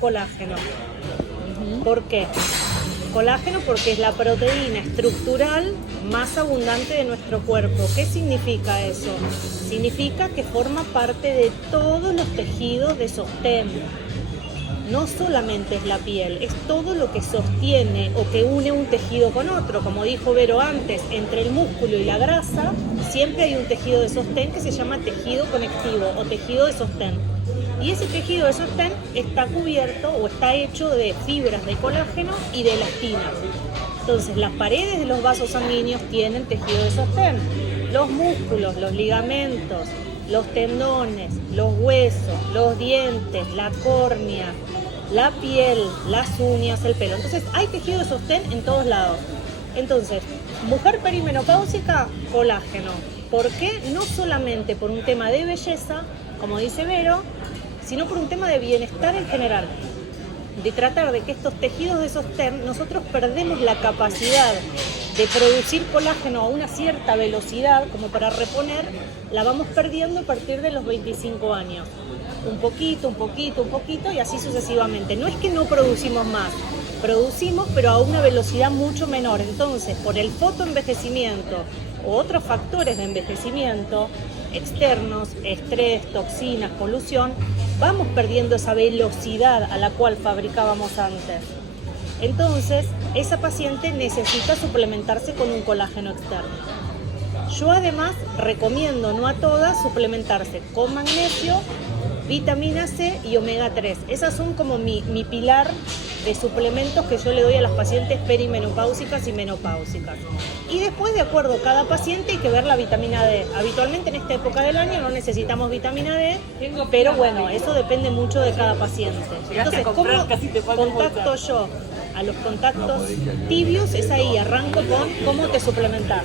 colágeno. ¿Por qué? Colágeno porque es la proteína estructural más abundante de nuestro cuerpo. ¿Qué significa eso? Significa que forma parte de todos los tejidos de sostén. No solamente es la piel, es todo lo que sostiene o que une un tejido con otro. Como dijo Vero antes, entre el músculo y la grasa siempre hay un tejido de sostén que se llama tejido conectivo o tejido de sostén. Y ese tejido de sostén está cubierto o está hecho de fibras de colágeno y de elastina. Entonces las paredes de los vasos sanguíneos tienen tejido de sostén. Los músculos, los ligamentos, los tendones, los huesos, los dientes, la córnea, la piel, las uñas, el pelo. Entonces hay tejido de sostén en todos lados. Entonces, mujer perimenopáusica, colágeno. ¿Por qué? No solamente por un tema de belleza, como dice Vero, sino por un tema de bienestar en general. De tratar de que estos tejidos de sostén, nosotros perdemos la capacidad de producir colágeno a una cierta velocidad, como para reponer, la vamos perdiendo a partir de los 25 años. Un poquito, un poquito, un poquito y así sucesivamente. No es que no producimos más, producimos pero a una velocidad mucho menor. Entonces, por el fotoenvejecimiento o otros factores de envejecimiento externos, estrés, toxinas, polución, vamos perdiendo esa velocidad a la cual fabricábamos antes. Entonces, esa paciente necesita suplementarse con un colágeno externo. Yo además recomiendo, no a todas, suplementarse con magnesio, vitamina C y omega 3. Esas son como mi pilar de suplementos que yo le doy a las pacientes perimenopáusicas y menopáusicas. Y después, de acuerdo a cada paciente, hay que ver la vitamina D. Habitualmente en esta época del año no necesitamos vitamina D, pero bueno, eso depende mucho de cada paciente. Entonces, ¿cómo contacto yo a los contactos tibios? Es ahí, arranco con cómo te suplementas.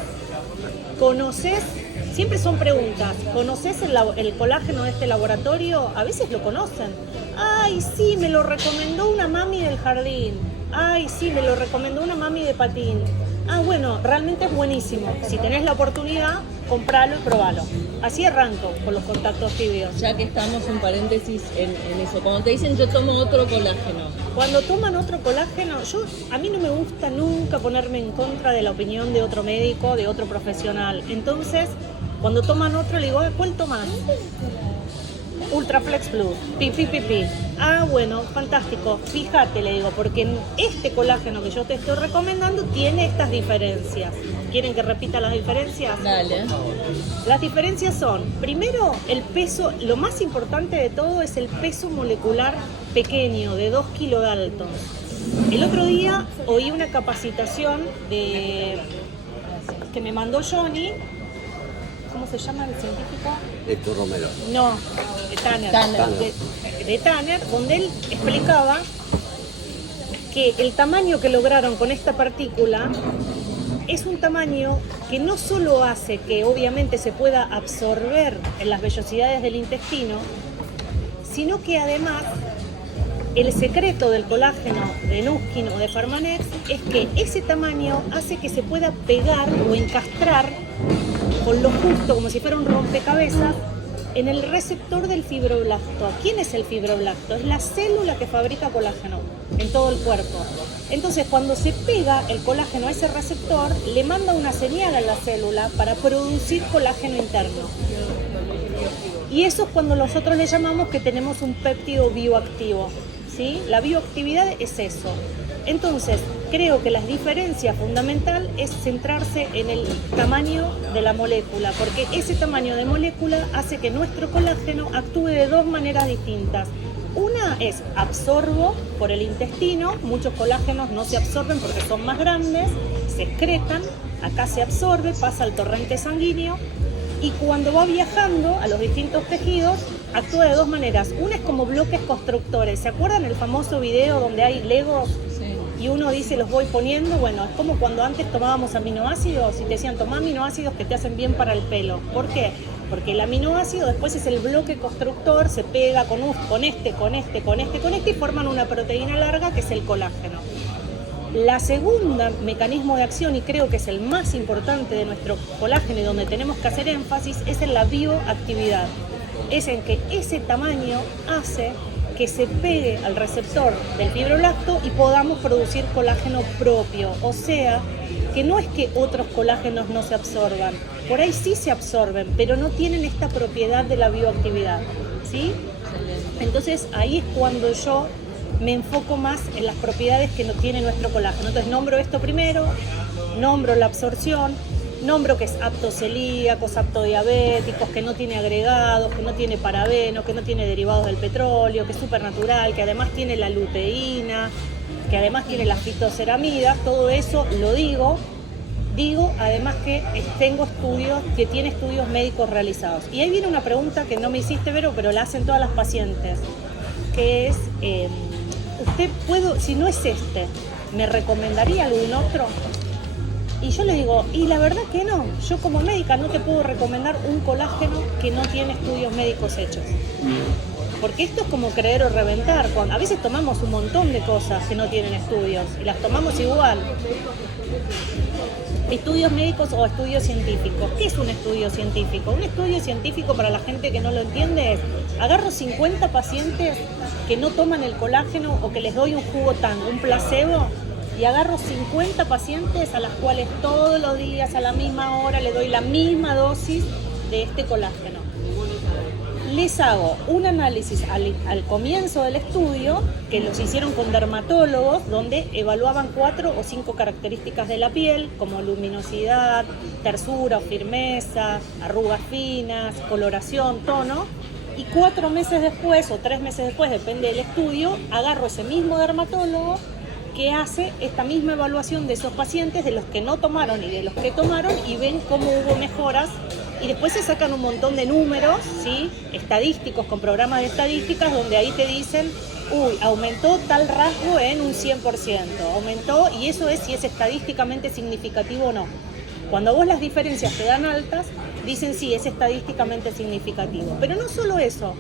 ¿Conoces? Siempre son preguntas. ¿Conoces el colágeno de este laboratorio? A veces lo conocen. Ay, sí, me lo recomendó una mami del jardín. Ay, sí, me lo recomendó una mami de patín. Ah, bueno, realmente es buenísimo. Si tenés la oportunidad, compralo y probalo. Así arranco con los contactos tibios. Ya que estamos en paréntesis en eso, cuando te dicen yo tomo otro colágeno. Cuando toman otro colágeno, a mí no me gusta nunca ponerme en contra de la opinión de otro médico, de otro profesional. Entonces, cuando toman otro, le digo, ¿cuál toman? Ultraflex Plus, pi. Ah, bueno, fantástico. Fíjate, le digo, porque este colágeno que yo te estoy recomendando tiene estas diferencias. ¿Quieren que repita las diferencias? Dale. Las diferencias son, primero, el peso. Lo más importante de todo es el peso molecular pequeño, de 2 kilodaltons. El otro día oí una capacitación que me mandó Johnny. ¿Cómo se llama el científico? Héctor Romero. No, de Tanner. De Tanner, donde él explicaba que el tamaño que lograron con esta partícula es un tamaño que no solo hace que obviamente se pueda absorber en las vellosidades del intestino, sino que además el secreto del colágeno de Nuskin o de Pharmanex es que ese tamaño hace que se pueda pegar o encastrar con lo justo, como si fuera un rompecabezas, en el receptor del fibroblasto. ¿Quién es el fibroblasto? Es la célula que fabrica colágeno en todo el cuerpo. Entonces, cuando se pega el colágeno a ese receptor, le manda una señal a la célula para producir colágeno interno. Y eso es cuando nosotros le llamamos que tenemos un péptido bioactivo, ¿sí? La bioactividad es eso. Entonces, creo que la diferencia fundamental es centrarse en el tamaño de la molécula, porque ese tamaño de molécula hace que nuestro colágeno actúe de dos maneras distintas. Una es absorbo por el intestino, muchos colágenos no se absorben porque son más grandes, se excretan, acá se absorbe, pasa al torrente sanguíneo y cuando va viajando a los distintos tejidos actúa de dos maneras. Una es como bloques constructores. ¿Se acuerdan el famoso video donde hay legos? Y uno dice, los voy poniendo. Bueno, es como cuando antes tomábamos aminoácidos y te decían, toma aminoácidos que te hacen bien para el pelo. ¿Por qué? Porque el aminoácido después es el bloque constructor, se pega con este y forman una proteína larga que es el colágeno. La segunda mecanismo de acción, y creo que es el más importante de nuestro colágeno y donde tenemos que hacer énfasis, es en la bioactividad. Es en que ese tamaño hace que se pegue al receptor del fibroblasto y podamos producir colágeno propio. O sea, que no es que otros colágenos no se absorban, por ahí sí se absorben, pero no tienen esta propiedad de la bioactividad, ¿sí? Entonces ahí es cuando yo me enfoco más en las propiedades que no tiene nuestro colágeno. Entonces nombro esto primero, nombro la absorción, nombro que es apto celíacos, apto diabéticos, que no tiene agregados, que no tiene parabenos, que no tiene derivados del petróleo, que es súper natural, que además tiene la luteína, que además tiene las fitoceramidas. Todo eso lo digo además que tengo estudios, que tiene estudios médicos realizados. Y ahí viene una pregunta que no me hiciste, Vero, pero la hacen todas las pacientes, que es, si no es ¿me recomendaría algún otro? Y yo les digo, y la verdad que no, yo como médica no te puedo recomendar un colágeno que no tiene estudios médicos hechos. Porque esto es como creer o reventar. A veces tomamos un montón de cosas que no tienen estudios y las tomamos igual. Estudios médicos o estudios científicos. ¿Qué es un estudio científico? Un estudio científico, para la gente que no lo entiende, es agarro 50 pacientes que no toman el colágeno o que les doy un jugo un placebo, y agarro 50 pacientes a las cuales todos los días a la misma hora le doy la misma dosis de este colágeno. Les hago un análisis al comienzo del estudio, que los hicieron con dermatólogos, donde evaluaban 4 o 5 características de la piel, como luminosidad, tersura o firmeza, arrugas finas, coloración, tono. Y 4 meses después o 3 meses después, depende del estudio, agarro ese mismo dermatólogo que hace esta misma evaluación de esos pacientes, de los que no tomaron y de los que tomaron, y ven cómo hubo mejoras. Y después se sacan un montón de números, ¿sí?, estadísticos, con programas de estadísticas, donde ahí te dicen, aumentó tal rasgo en un 100%, aumentó, y eso es si es estadísticamente significativo o no. Cuando vos las diferencias te dan altas, dicen sí, es estadísticamente significativo. Pero no solo eso,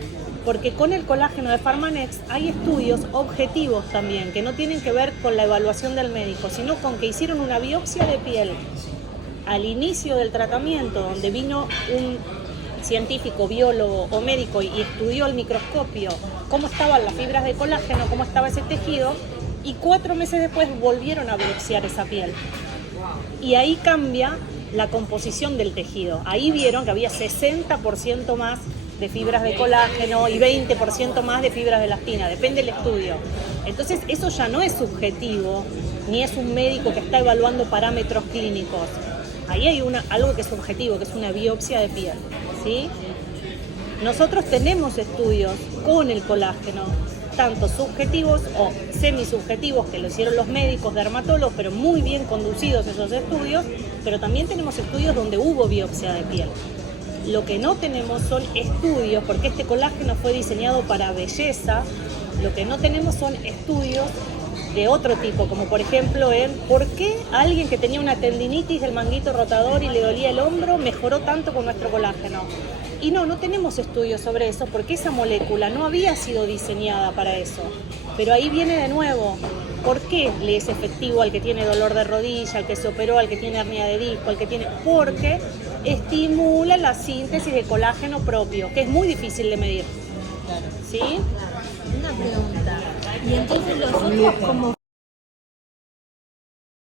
porque con el colágeno de Pharmanex hay estudios objetivos también, que no tienen que ver con la evaluación del médico, sino con que hicieron una biopsia de piel al inicio del tratamiento, donde vino un científico, biólogo o médico y estudió al microscopio cómo estaban las fibras de colágeno, cómo estaba ese tejido, y 4 meses después volvieron a biopsiar esa piel. Y ahí cambia la composición del tejido. Ahí vieron que había 60% más de fibras de colágeno y 20% más de fibras de elastina, depende del estudio. Entonces eso ya no es subjetivo, ni es un médico que está evaluando parámetros clínicos. Ahí hay algo que es objetivo, que es una biopsia de piel, ¿sí? Nosotros tenemos estudios con el colágeno, tanto subjetivos o semisubjetivos, que lo hicieron los médicos dermatólogos, pero muy bien conducidos esos estudios, pero también tenemos estudios donde hubo biopsia de piel. Lo que no tenemos son estudios, porque este colágeno fue diseñado para belleza, lo que no tenemos son estudios de otro tipo, como por ejemplo en por qué alguien que tenía una tendinitis del manguito rotador y le dolía el hombro mejoró tanto con nuestro colágeno. Y no tenemos estudios sobre eso, porque esa molécula no había sido diseñada para eso. Pero ahí viene de nuevo, ¿por qué le es efectivo al que tiene dolor de rodilla, al que se operó, al que tiene hernia de disco, al que tiene...? Porque estimula la síntesis de colágeno propio, que es muy difícil de medir. Claro. ¿Sí? Una pregunta. Y entonces los otros como